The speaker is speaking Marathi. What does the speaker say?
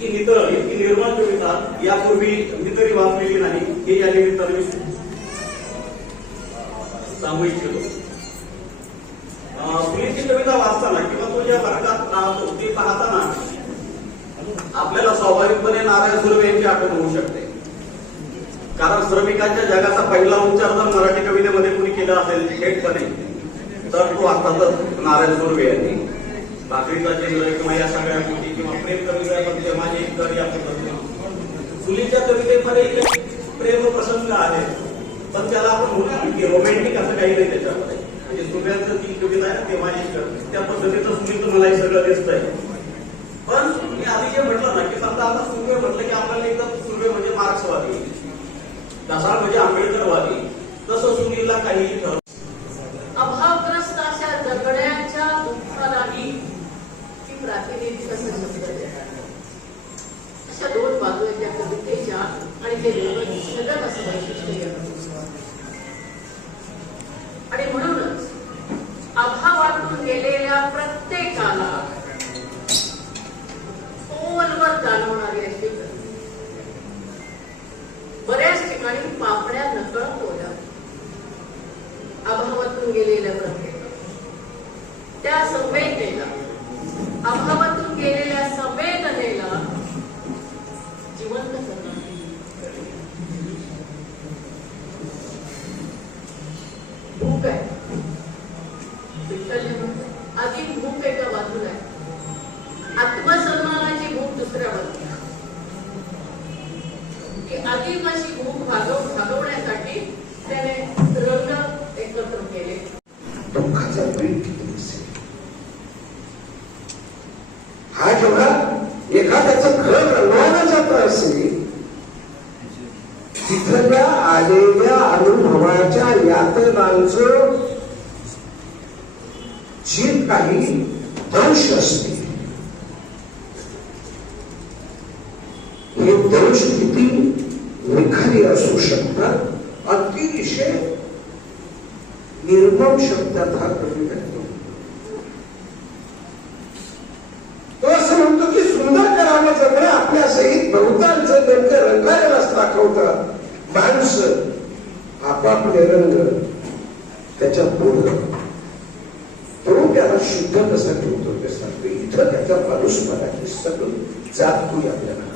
इतकी नितळ इतकी निर्माण कविता यापूर्वी मी तरी वाचलेली नाही हे या निमित्ताने सांगू इच्छितो अं, कविता वाचताना किंवा तो ज्या वर्गात राहतो ते पाहताना आपल्याला स्वाभाविकपणे नारायण सुर्वे यांची आठवण होऊ शकते. कारण श्रमिकांच्या जगाचा पहिला उच्चार जर मराठी कवितेमध्ये कुणी केला असेल थेटपणे तर तो अर्थातच नारायण सुर्वे यांनी भाकरीचा चंद्र किंवा या सगळ्या गोष्टी किंवा प्रेम कविता म्हणजे माझे इतर या पद्धतीने सुनीलच्या कवितेमध्ये प्रेम प्रसंग आहे पण त्याला आपण की रोमॅन्टिक असं काही नाही त्याच्यामध्ये. म्हणजे सुगळ्यांचं ती कविता आहे ना ते माझी त्या पद्धतीचं सुनील तुम्हाला हे सगळं आहे पण मी आधी जे म्हटलं ना की समजा आता सुर्वे म्हटलं की आपल्याला एकदम सुर्वे म्हणजे मार्क्सवादी. ढसाळ म्हणजे आंबेडकरवादी. तसं सुनीलला काहीही ठरवलं अभावग्रस्त अशा जगण्याच्या दुःखालाही ती प्रातिनिधिक असं शब्द अशा दोन बाजू आहेत त्या कवितेच्या आणि ते दोघं सगळं असं वैशिष्ट्य आणि म्हणूनच अभावातून गेलेल्या प्रत्येकाला खोलवर जाणवणारी अशी बऱ्याच ठिकाणी पापड्या नकळत होत्या अभावातून गेलेल्या प्रत्येक त्या संवेद अभावातून गेलेल्या संवेदनेला जिवंत करणारी भूक आहे विठ्ठल आधी भूक एका बाजूला आहे. आत्मसन्मानाची भूक दुसऱ्या बाजूला. आदिवासी भूक भागव भागवण्यासाठी त्याने रंग एकत्र केले. दुःखाचा किती हा एखाद्याचं घर काही दंश असते. हे दंश किती निखारी असू शकतात? अतिशय निर्मम शब्दात हा कवी व्यक्तो तो असं म्हणतो की सुंदर करावं जगणं आपल्या सहित बहुतांच नेमकं रंगायलाच दाखवतात. माणसं आपापले रंग त्याच्यात पुढं शुद्ध कसा ठेवतो ते सांगतो इथं त्याचा माणूस मला सगळं जात आपल्याला